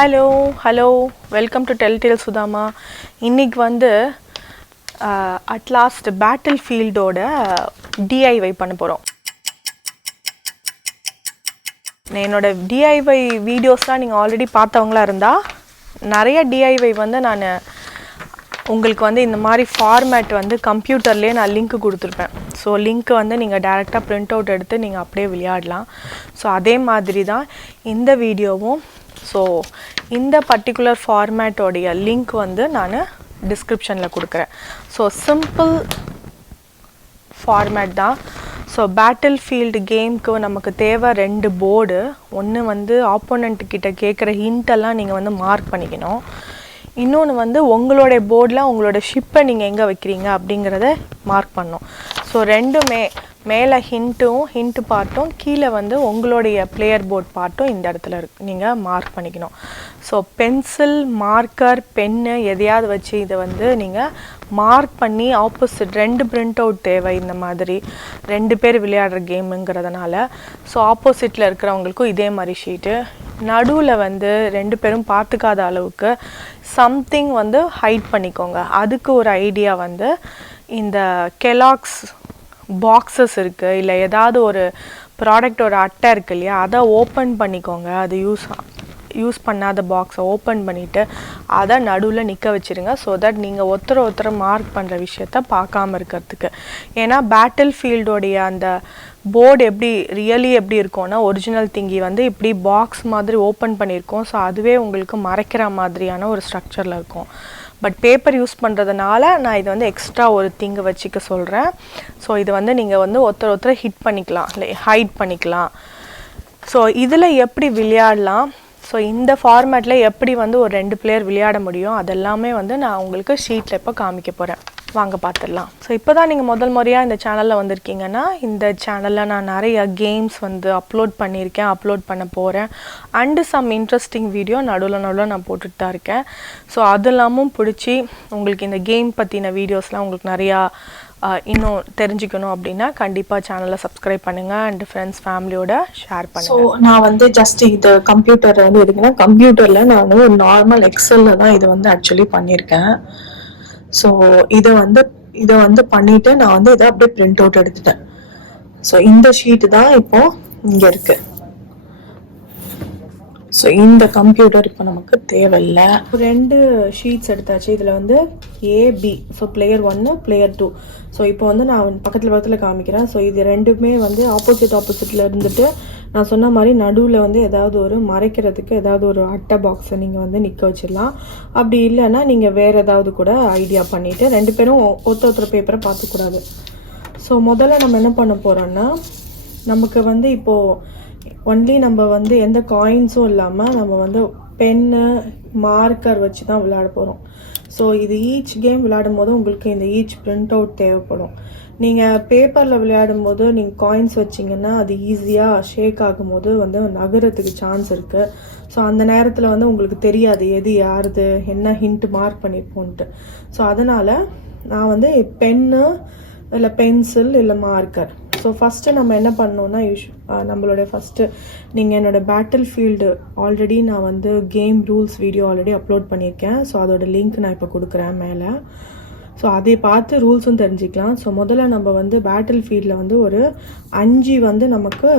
Hello welcome to டெல்டேல் சுதாமா. இன்றைக்கி வந்து அட்லாஸ்ட் பேட்டில் ஃபீல்டோட டிஐவை பண்ண போகிறோம். என்னோடய டிஐவை வீடியோஸ்லாம் நீங்கள் ஆல்ரெடி பார்த்தவங்களா இருந்தால் நிறைய டிஐவை வந்து நான் உங்களுக்கு வந்து இந்த மாதிரி ஃபார்மேட் வந்து கம்ப்யூட்டர்லேயே நான் லிங்க் கொடுத்துருப்பேன். ஸோ லிங்க்கு வந்து நீங்கள் டேரெக்டாக ப்ரிண்ட் அவுட் எடுத்து நீங்கள் அப்படியே விளையாடலாம். ஸோ அதே மாதிரி தான் இந்த வீடியோவும். ஸோ இந்த பர்டிகுலர் ஃபார்மேட்டோடைய லிங்க் வந்து நான் டிஸ்கிரிப்ஷனில் கொடுக்குறேன். ஸோ சிம்பிள் ஃபார்மேட் தான். ஸோ பேட்டில் ஃபீல்டு கேமுக்கு நமக்கு தேவை 2 போர்டு. ஒன்று வந்து ஆப்போனண்ட்டுக்கிட்ட கேட்குற ஹிண்டெல்லாம் நீங்கள் வந்து மார்க் பண்ணிக்கணும். இன்னொன்று வந்து உங்களுடைய போர்டில் உங்களோட ஷிப்பை நீங்கள் எங்கே வைக்கிறீங்க அப்படிங்கிறத மார்க் பண்ணணும். ஸோ ரெண்டுமே மேலே ஹிண்ட்டு பார்ட்டும் கீழே வந்து உங்களுடைய பிளேயர் போர்ட் பார்ட்டும் இந்த இடத்துல நீங்கள் மார்க் பண்ணிக்கணும். ஸோ பென்சில், மார்க்கர், பென்னு எதையாவது வச்சு இதை வந்து நீங்கள் மார்க் பண்ணி ஆப்போசிட் 2 பிரிண்ட் அவுட் தேவை. இந்த மாதிரி 2 பேர் விளையாடுற கேமுங்கிறதுனால ஸோ ஆப்போசிட்டில் இருக்கிறவங்களுக்கும் இதே மாதிரி ஷீட்டு. நடுவில் வந்து 2 பேரும் பார்த்துக்காத அளவுக்கு சம்திங் வந்து ஹைட் பண்ணிக்கோங்க. அதுக்கு ஒரு ஐடியா வந்து இந்த கெலாக்ஸ் பாக்ஸஸ் இருக்குது, இல்லை ஏதாவது ஒரு ப்ராடக்டோட அட்டை இருக்குது இல்லையா, அதை ஓப்பன் பண்ணிக்கோங்க. அது யூஸ் பண்ணாத பாக்ஸை ஓப்பன் பண்ணிவிட்டு அதை நடுவில் நிற்க வச்சுருங்க. ஸோ தட் நீங்கள் ஒருத்தரை மார்க் பண்ணுற விஷயத்த பார்க்காம இருக்கிறதுக்கு. ஏன்னா பேட்டில் ஃபீல்டோடைய அந்த போர்டு எப்படி இருக்கும்னா ஒரிஜினல் திங்கி வந்து இப்படி பாக்ஸ் மாதிரி ஓப்பன் பண்ணியிருக்கோம். ஸோ அதுவே உங்களுக்கு மறைக்கிற மாதிரியான ஒரு ஸ்ட்ரக்சரில் இருக்கும். பட் பேப்பர் யூஸ் பண்ணுறதுனால நான் இது வந்து எக்ஸ்ட்ரா ஒரு திங்கை வச்சுக்க சொல்கிறேன். ஸோ இது வந்து நீங்கள் வந்து ஒருத்தர் ஹிட் பண்ணிக்கலாம், இல்லை ஹைட் பண்ணிக்கலாம். ஸோ இதில் எப்படி விளையாடலாம், ஸோ இந்த ஃபார்மேட்டில் எப்படி வந்து ஒரு 2 பிளேயர் விளையாட முடியும், அதெல்லாமே வந்து நான் உங்களுக்கு ஷீட்டில் இப்போ காமிக்க போகிறேன். வாங்க பார்த்துடலாம். ஸோ இப்போ தான் நீங்கள் முதல் முறையாக இந்த சேனலில் வந்திருக்கீங்கன்னா, இந்த சேனலில் நான் நிறைய கேம்ஸ் வந்து அப்லோட் பண்ண போகிறேன். அண்டு சம் இன்ட்ரெஸ்டிங் வீடியோ நடுவில் நான் போட்டுட்டு தான் இருக்கேன். ஸோ அது இல்லாமல் பிடிச்சி உங்களுக்கு இந்த கேம் பற்றின வீடியோஸ்லாம் உங்களுக்கு நிறையா இன்னும் தெரிஞ்சுக்கணும் அப்படின்னா கண்டிப்பாக சேனலை சப்ஸ்கிரைப் பண்ணுங்கள் அண்ட் ஃப்ரெண்ட்ஸ் ஃபேமிலியோட ஷேர் பண்ணுங்கள். ஸோ நான் வந்து ஜஸ்ட் இது கம்ப்யூட்டர் வந்து எதுக்குன்னா கம்ப்யூட்டரில் நான் வந்து ஒரு நார்மல் எக்ஸலில் தான் இது வந்து ஆக்சுவலி பண்ணியிருக்கேன். ஸோ இதை வந்து பண்ணிவிட்டு நான் வந்து இதை அப்படியே பிரிண்ட் அவுட் எடுத்துட்டேன். ஸோ இந்த ஷீட்டு தான் இப்போ இங்கே இருக்கு. ஸோ இந்த கம்ப்யூட்டர் இப்போ நமக்கு தேவையில்லை. 2 ஷீட்ஸ் எடுத்தாச்சு. இதில் வந்து AB, so player 1 player 2. So இப்போ வந்து நான் பக்கத்தில் காமிக்கிறேன். ஸோ இது ரெண்டுமே வந்து ஆப்போசிட்டில் இருந்துட்டு நான் சொன்ன மாதிரி நடுவில் வந்து ஏதாவது ஒரு மறைக்கிறதுக்கு ஏதாவது ஒரு அட்டை பாக்ஸை நீங்கள் வந்து நிற்க வச்சிடலாம். அப்படி இல்லைன்னா நீங்கள் வேறு ஏதாவது கூட ஐடியா பண்ணிவிட்டு 2 பேரும் ஒருத்தர் பேப்பரை பார்த்துக்கூடாது. ஸோ முதல்ல நம்ம என்ன பண்ண போகிறோன்னா, நமக்கு வந்து இப்போது ஒன்லி நம்ம வந்து எந்த காயின்ஸும் இல்லாமல் நம்ம வந்து பென்னு, மார்க்கர் வச்சு தான் விளையாட போகிறோம். ஸோ இது ஈச் கேம் விளையாடும் போது உங்களுக்கு இந்த ஈச் பிரிண்ட் அவுட் தேவைப்படும். நீங்கள் பேப்பரில் விளையாடும் போது நீங்கள் காயின்ஸ் வச்சிங்கன்னா அது ஈஸியாக ஷேக் ஆகும்போது வந்து நகரத்துக்கு சான்ஸ் இருக்குது. ஸோ அந்த நேரத்தில் வந்து உங்களுக்கு தெரியாது எது யாருது என்ன ஹிண்ட்டு மார்க் பண்ணியிருப்போன்ட்டு. ஸோ அதனால் நான் வந்து பென்னு இல்லை பென்சில் இல்லை மார்க்கர். ஸோ ஃபஸ்ட்டு நம்ம என்ன பண்ணோன்னா நம்மளோட ஃபஸ்ட்டு நீங்கள் என்னோடய பேட்டில் ஃபீல்டு ஆல்ரெடி நான் வந்து game rules video already upload பண்ணியிருக்கேன். ஸோ அதோட லிங்க் நான் இப்போ கொடுக்குறேன் மேலே. ஸோ அதை பார்த்து ரூல்ஸும் தெரிஞ்சுக்கலாம். ஸோ முதல்ல நம்ம வந்து பேட்டில் ஃபீல்டில் வந்து ஒரு 5 வந்து நமக்கு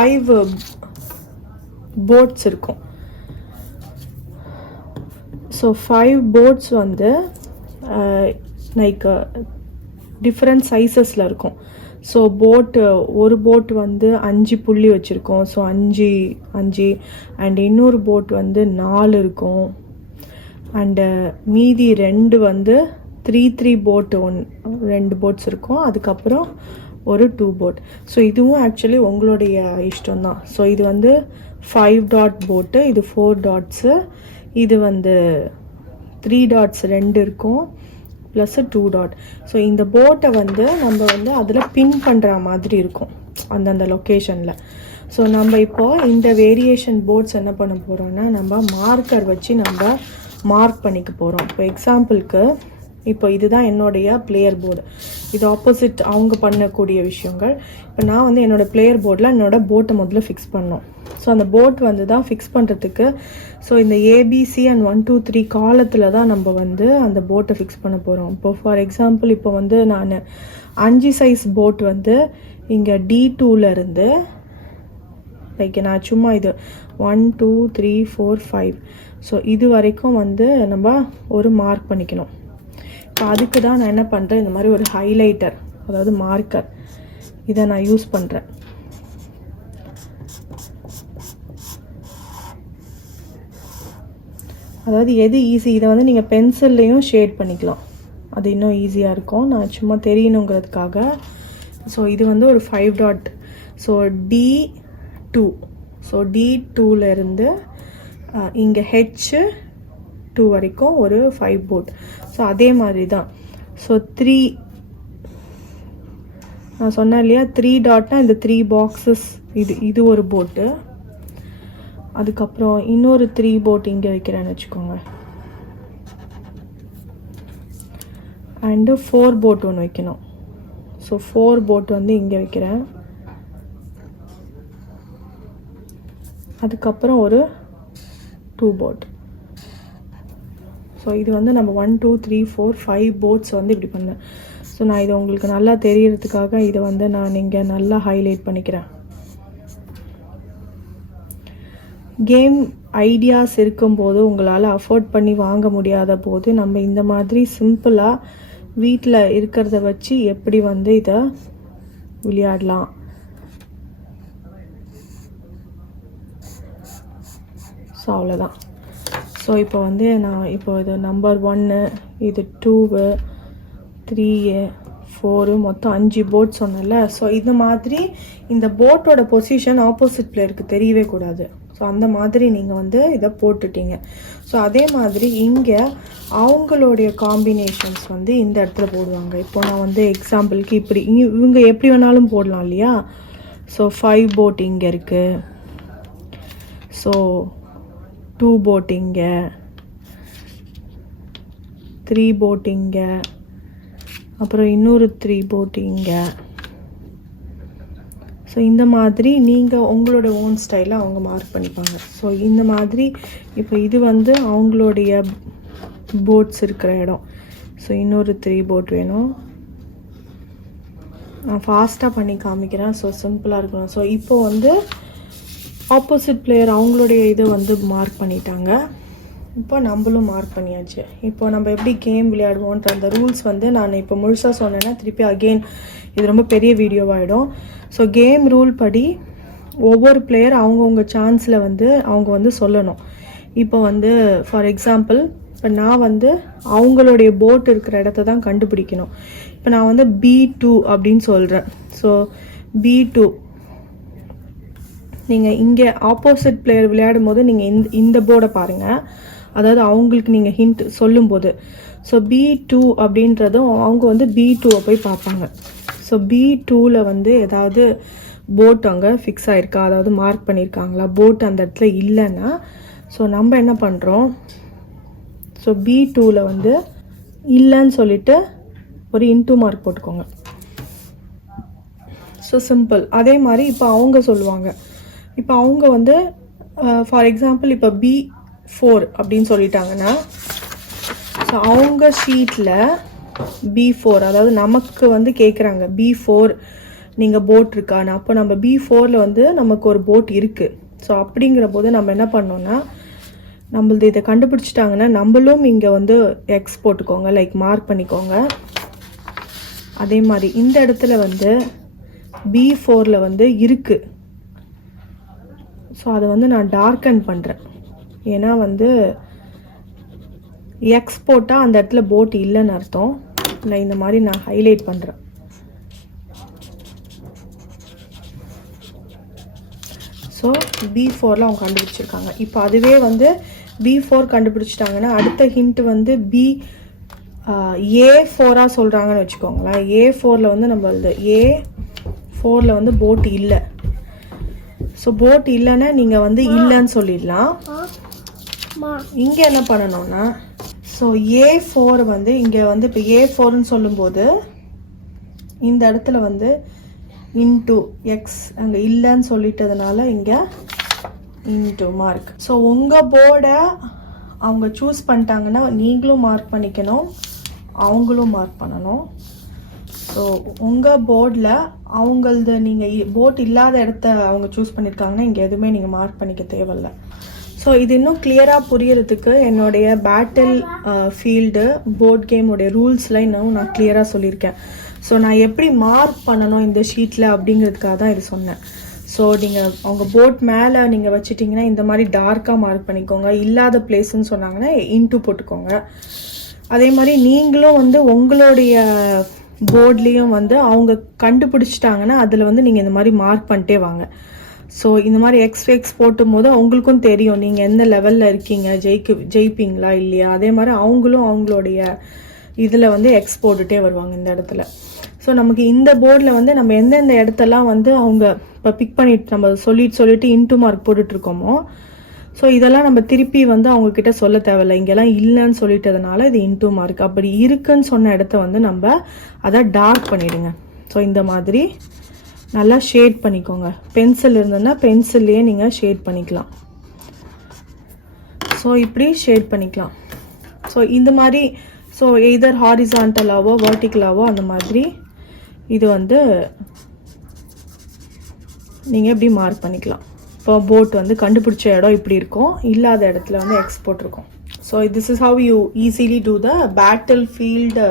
5 போர்ட்ஸ் இருக்கும். ஸோ 5 போர்ட்ஸ் வந்து லைக் டிஃப்ரெண்ட் சைஸஸில் இருக்கும். ஸோ ஒரு போட் வந்து 5 புள்ளி வச்சுருக்கோம். ஸோ 5 அண்ட் இன்னொரு போட் வந்து 4 இருக்கும். அண்டு மீதி 2 வந்து 3 போட்டு 2 போட்ஸ் இருக்கும். அதுக்கப்புறம் ஒரு 2 போட். ஸோ இதுவும் ஆக்சுவலி உங்களுடைய இஷ்டம்தான். ஸோ இது வந்து 5 டாட் போட்டு, இது 4 டாட்ஸு, இது வந்து 3 டாட்ஸ் 2 இருக்கும் ப்ளஸ் 2 டாட். ஸோ இந்த போட்டை வந்து நம்ம வந்து அதில் பின் பண்ணுற மாதிரி இருக்கும் அந்தந்த லொக்கேஷனில். ஸோ நம்ம இப்போது இந்த வேரியேஷன் போர்ட்ஸ் என்ன பண்ண போகிறோம்னா, நம்ம மார்க்கர் வச்சு நம்ம மார்க் பண்ணிக்க போகிறோம். இப்போ எக்ஸாம்பிளுக்கு இப்போ இதுதான் என்னுடைய பிளேயர் போர்டு. இது ஆப்போசிட் அவங்க பண்ணக்கூடிய விஷயங்கள். இப்போ நான் வந்து என்னோடய பிளேயர் போர்டில் என்னோடய போட்டை முதல்ல ஃபிக்ஸ் பண்ணோம். ஸோ அந்த போட் வந்து தான் ஃபிக்ஸ் பண்ணுறதுக்கு ஸோ இந்த ஏபிசி அண்ட் 1 2 3 காலத்தில் தான் நம்ம வந்து அந்த போட்டை ஃபிக்ஸ் பண்ண போகிறோம். இப்போ ஃபார் எக்ஸாம்பிள் இப்போ வந்து நான் 5 சைஸ் போட் வந்து இங்கே D2 இருந்து லைக் நான் சும்மா இது 1 2 3 4 5 ஸோ இது வரைக்கும் வந்து நம்ம ஒரு மார்க் பண்ணிக்கணும். இப்போ அதுக்கு தான் நான் என்ன பண்ணுறேன், இந்த மாதிரி ஒரு ஹைலைட்டர் அதாவது மார்க்கர் இதை நான் யூஸ் பண்ணுறேன். அதாவது எது ஈஸி, இதை வந்து நீங்கள் பென்சில்லையும் ஷேட் பண்ணிக்கலாம், அது இன்னும் ஈஸியாக இருக்கும். நான் சும்மா தெரியணுங்கிறதுக்காக. ஸோ இது வந்து ஒரு 5 dot. So D2 so D2 இருந்து இங்கே H2 வரைக்கும் ஒரு 5 போட். ஸோ அதே மாதிரி தான். ஸோ 3 நான் சொன்னேன் இல்லையா 3 டாட்னா இந்த 3 பாக்ஸஸ் இது ஒரு போட்டு. அதுக்கப்புறம் இன்னொரு 3 போட் இங்கே வைக்கிறேன்னு வச்சுக்கோங்க. அண்டு 4 போட் ஒன்று வைக்கணும். ஸோ 4 போட் வந்து இங்கே வைக்கிறேன். அதுக்கப்புறம் ஒரு 2 போட். ஸோ இது வந்து நம்ம 1 2 3 4 5 போட்ஸ் வந்து இப்படி பண்ணேன். ஸோ நான் இதை உங்களுக்கு நல்லா தெரியறதுக்காக இதை வந்து நான் இங்கே நல்லா ஹைலைட் பண்ணிக்கிறேன். கேம் ஐடியாஸ் இருக்கும்போது உங்களால் அஃபோர்ட் பண்ணி வாங்க முடியாத போது நம்ம இந்த மாதிரி சிம்பிளாக வீட்டில் இருக்கிறத வச்சு எப்படி வந்து இதை விளையாடலாம். ஸோ அவ்வளோதான். ஸோ இப்போ வந்து நான் இப்போ இது நம்பர் 1 இது 2 3 4 மொத்தம் 5 போட் சொன்னல. ஸோ இந்த மாதிரி இந்த போட்டோட பொசிஷன் ஆப்போசிட் பிளேயருக்கு தெரியவே கூடாது. ஸோ அந்த மாதிரி நீங்கள் வந்து இதை போட்டுட்டீங்க. ஸோ அதே மாதிரி இங்கே அவங்களுடைய காம்பினேஷன்ஸ் வந்து இந்த இடத்துல போடுவாங்க. இப்போ நான் வந்து எக்ஸாம்பிளுக்கு இப்படி இவங்க எப்படி வேணாலும் போடலாம் இல்லையா. ஸோ 5 போட் இங்கே இருக்குது. ஸோ 2 போட் இங்கே, 3 போட் இங்கே, அப்புறம் இன்னொரு 3 போட் இங்கே. ஸோ இந்த மாதிரி நீங்கள் உங்களோட ஓன் ஸ்டைலில் அவங்க மார்க் பண்ணிப்பாங்க. ஸோ இந்த மாதிரி இப்போ இது வந்து அவங்களுடைய போட்ஸ் இருக்கிற இடம். ஸோ இன்னொரு 3 போட் வேணும். நான் ஃபாஸ்ட்டாக பண்ணி காமிக்கிறேன். ஸோ சிம்பிளாக இருக்கணும். ஸோ இப்போ வந்து ஆப்போசிட் பிளேயர் அவங்களுடைய இதை வந்து மார்க் பண்ணிட்டாங்க. இப்போ நம்மளும் மார்க் பண்ணியாச்சு. இப்போ நம்ம எப்படி கேம் விளையாடுவோன்ற அந்த ரூல்ஸ் வந்து நான் இப்போ முழுசாக சொன்னேன்னா திருப்பி அகெயின் இது ரொம்ப பெரிய வீடியோவாகிடும். ஸோ கேம் ரூல் படி ஒவ்வொரு பிளேயர் அவங்கவுங்க சான்ஸில் வந்து அவங்க வந்து சொல்லணும். இப்போ வந்து ஃபார் எக்ஸாம்பிள் இப்போ நான் வந்து அவங்களுடைய போட் இருக்கிற இடத்த தான் கண்டுபிடிக்கணும். இப்போ நான் வந்து B2 அப்படின்னு சொல்கிறேன். ஸோ B2 நீங்கள் இங்கே ஆப்போசிட் பிளேயர் விளையாடும் போது நீங்கள் இந்த போர்டை பாருங்கள். அதாவது அவங்களுக்கு நீங்கள் ஹிண்ட் சொல்லும்போது ஸோ B2 அப்படின்றதும் அவங்க வந்து B2 போய் பார்ப்பாங்க. ஸோ B2 வந்து ஏதாவது போட் அங்கே ஃபிக்ஸ் ஆகிருக்கா, அதாவது மார்க் பண்ணியிருக்காங்களா, போட் அந்த இடத்துல இல்லைன்னா ஸோ நம்ம என்ன பண்ணுறோம், ஸோ B2 வந்து இல்லைன்னு சொல்லிட்டு ஒரு இன்டூ மார்க் போட்டுக்கோங்க. So simple. அதே மாதிரி இப்போ அவங்க சொல்லுவாங்க. இப்போ அவங்க வந்து ஃபார் எக்ஸாம்பிள் இப்போ B4 அப்படின்னு சொல்லிட்டாங்கன்னா ஸோ அவங்க ஷீட்டில் B4 அதாவது நமக்கு வந்து கேட்குறாங்க B4 நீங்கள் போட் இருக்கான்னு. அப்போ நம்ம B4 வந்து நமக்கு ஒரு போட் இருக்குது. ஸோ அப்படிங்கிற போது நம்ம என்ன பண்ணோன்னா நம்மளது இதை கண்டுபிடிச்சிட்டாங்கன்னா நம்மளும் இங்கே வந்து எக்ஸ் போட்டுக்கோங்க, லைக் மார்க் பண்ணிக்கோங்க. அதே மாதிரி இந்த இடத்துல வந்து B4 வந்து இருக்குது. ஸோ அதை வந்து நான் டார்க்கன் பண்ணுறேன். ஏன்னா வந்து எக்ஸ் போட்டால் அந்த இடத்துல போட் இல்லைன்னு அர்த்தம். நான் இந்த மாதிரி நான் ஹைலைட் பண்ணுறேன். ஸோ B4 அவங்க கண்டுபிடிச்சிருக்காங்க. இப்போ அதுவே வந்து B4 கண்டுபிடிச்சிட்டாங்கன்னா அடுத்த ஹிண்ட் வந்து A4 சொல்கிறாங்கன்னு வச்சுக்கோங்களேன். A4 வந்து நம்மளது A4 வந்து போட் இல்லை. ஸோ போட் இல்லைன்னா நீங்கள் வந்து இல்லைன்னு சொல்லிடலாம். இங்கே என்ன பண்ணணும்னா ஸோ A4 வந்து இங்கே வந்து இப்போ A4ன்னு சொல்லும்போது இந்த இடத்துல வந்து இன்டூ எக்ஸ் அங்கே இல்லைன்னு சொல்லிட்டதுனால இங்கே இன்டூ மார்க். ஸோ உங்கள் போர்டை அவங்க சூஸ் பண்ணிட்டாங்கன்னா நீங்களும் மார்க் பண்ணிக்கணும், அவங்களும் மார்க் பண்ணணும். ஸோ உங்கள் போர்டில் அவங்களது நீங்கள் போர்ட் இல்லாத இடத்த அவங்க சூஸ் பண்ணியிருக்காங்கன்னா இங்கே எதுவுமே நீங்கள் மார்க் பண்ணிக்க தேவையில்லை. ஸோ இது இன்னும் கிளியராக புரியறதுக்கு என்னுடைய பேட்டில் ஃபீல்டு போர்ட் கேமுடைய ரூல்ஸில் இன்னும் நான் கிளியராக சொல்லியிருக்கேன். ஸோ நான் எப்படி மார்க் பண்ணணும் இந்த ஷீட்டில் அப்படிங்கிறதுக்காக தான் இது சொன்னேன். ஸோ நீங்கள் அவங்க போர்ட் மேலே நீங்கள் வச்சுட்டிங்கன்னா இந்த மாதிரி டார்க்காக மார்க் பண்ணிக்கோங்க, இல்லாத பிளேஸ்ன்னு சொன்னாங்கன்னா இன்டூ போட்டுக்கோங்க. அதே மாதிரி நீங்களும் வந்து உங்களுடைய போர்ட்லேயும் வந்து அவங்க கண்டுபிடிச்சிட்டாங்கன்னா அதில் வந்து நீங்கள் இந்த மாதிரி மார்க் பண்ணிட்டே வாங்க. ஸோ இந்த மாதிரி எக்ஸ் போட்டும் போது அவங்களுக்கும் தெரியும் நீங்கள் எந்த லெவலில் இருக்கீங்க, ஜெயிப்பீங்களா இல்லையா. அதே மாதிரி அவங்களும் அவங்களுடைய இதில் வந்து எக்ஸ் போட்டுகிட்டே வருவாங்க இந்த இடத்துல. ஸோ நமக்கு இந்த போர்டில் வந்து நம்ம எந்தெந்த இடத்தெல்லாம் வந்து அவங்க இப்போ பிக் பண்ணிட்டு நம்ம சொல்லிட்டு இன்டூ மார்க் போட்டுட்ருக்கோமோ, ஸோ இதெல்லாம் நம்ம திருப்பி வந்து அவங்கக்கிட்ட சொல்ல தேவையில்லை. இங்கெல்லாம் இல்லைன்னு சொல்லிட்டதுனால இது இன்டூ மார்க். அப்படி இருக்குன்னு சொன்ன இடத்த வந்து நம்ம அதை டார்க் பண்ணிவிடுங்க. ஸோ இந்த மாதிரி நல்லா ஷேட் பண்ணிக்கோங்க. பென்சில் இருந்ததுன்னா பென்சில்லையே நீங்கள் ஷேட் பண்ணிக்கலாம். ஸோ இப்படி ஷேட் பண்ணிக்கலாம். ஸோ இந்த மாதிரி ஸோ எய்தர் ஹாரிசான்டலாவோ வெர்டிக்கலாவோ அந்த மாதிரி இது வந்து நீங்கள் இப்படி மார்க் பண்ணிக்கலாம். இப்போ போட் வந்து கண்டுபிடிச்ச இடம் இப்படி இருக்கும், இல்லாத இடத்துல வந்து எக்ஸ் போட்டிருக்கோம். So this is how you easily do the battlefield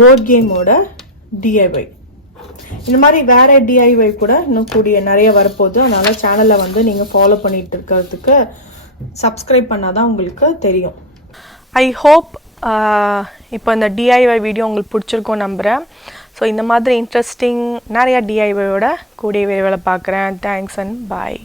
board கேமோட டிஐஒய். இந்த மாதிரி வேற டிஐஒய் கூட இன்னும் கூடிய நிறைய வரப்போகுது. அதனால சேனலை வந்து நீங்கள் ஃபாலோ பண்ணிட்டு இருக்கிறதுக்கு சப்ஸ்கிரைப் பண்ணாதான் உங்களுக்கு தெரியும். ஐ ஹோப் இப்போ இந்த டிஐஒய் வீடியோ உங்களுக்கு பிடிச்சிருக்கோம் நம்புகிறேன். ஸோ இந்த மாதிரி இன்ட்ரெஸ்டிங் நிறையா டிஐஒயோட கூடிய விரைவில் பார்க்குறேன். Thanks and bye.